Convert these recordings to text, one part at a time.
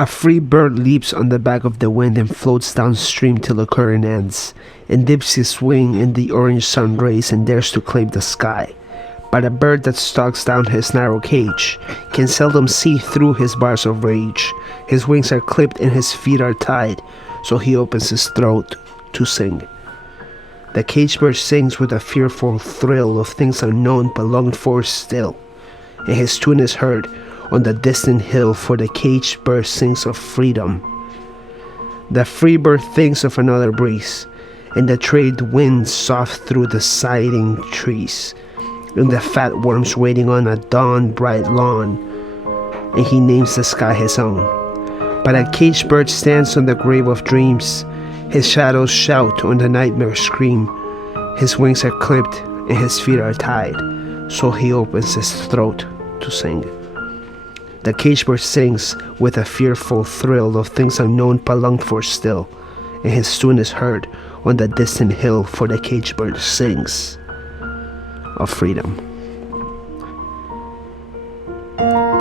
A free bird leaps on the back of the wind and floats downstream till the current ends, and dips his wing in the orange sun rays and dares to claim the sky. But a bird that stalks down his narrow cage can seldom see through his bars of rage. His wings are clipped and his feet are tied, so he opens his throat to sing. The caged bird sings with a fearful thrill of things unknown but longed for still, and his tune is heard on the distant hill, for the caged bird sings of freedom. The free bird thinks of another breeze, and the trade winds soft through the sighing trees, and the fat worms waiting on a dawn-bright lawn, and he names the sky his own. But a caged bird stands on the grave of dreams, his shadows shout on the nightmare scream, his wings are clipped and his feet are tied, so he opens his throat to sing. The caged bird sings with a fearful thrill of things unknown but longed for still, and his tune is heard on the distant hill, for the caged bird sings of freedom.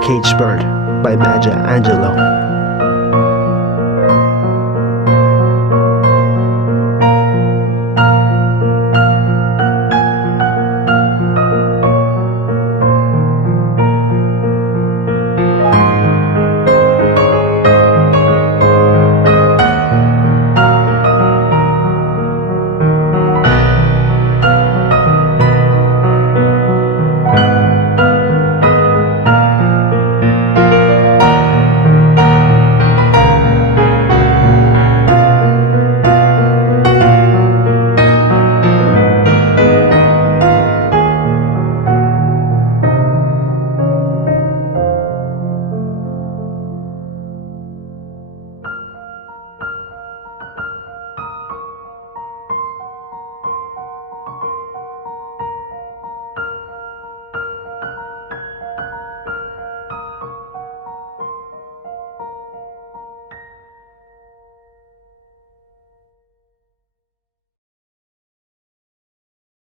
Caged Bird by Maya Angelou.